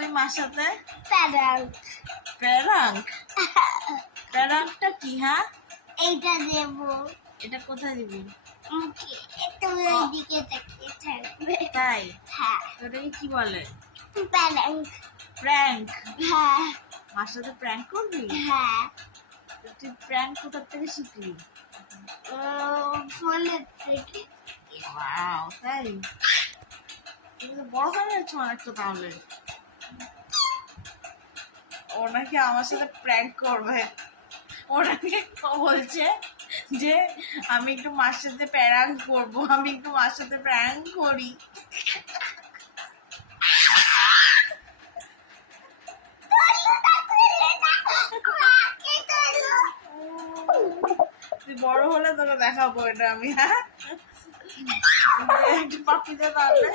তুই মার সাথে? প্যারাঙ্ক। প্যারাঙ্ক? প্যারাঙ্কটা কি? হ্যাঁ, এইটা দেবো এটা কোথায় দিবি? মুখে, তুমি ওইদিকে তাকিয়ে থাকবে। তাই? হ্যাঁ, ওটাকে কি বলে? প্যারাঙ্ক। প্র্যাঙ্ক? হ্যাঁ মার সাথে প্র্যাঙ্ক করবি? হ্যাঁ, তুই প্র্যাঙ্ক কোথা থেকে শিখলি? ফোনের থেকে। ওয়াও, তাই? তুমি তো বড় হয়ে গেছো অনেকটা তাহলে। ও নাকি আমার সাথে প্র্যাঙ্ক করবে, ও নাকি বলছে যে আমি একটু মার সাথে প্র্যাঙ্ক করবো, আমি একটু মার সাথে প্র্যাঙ্ক করি। তুই বড় হলে তোকে দেখাবো এটা আমি। হ্যাঁ, একটু পাপিতে তাহলে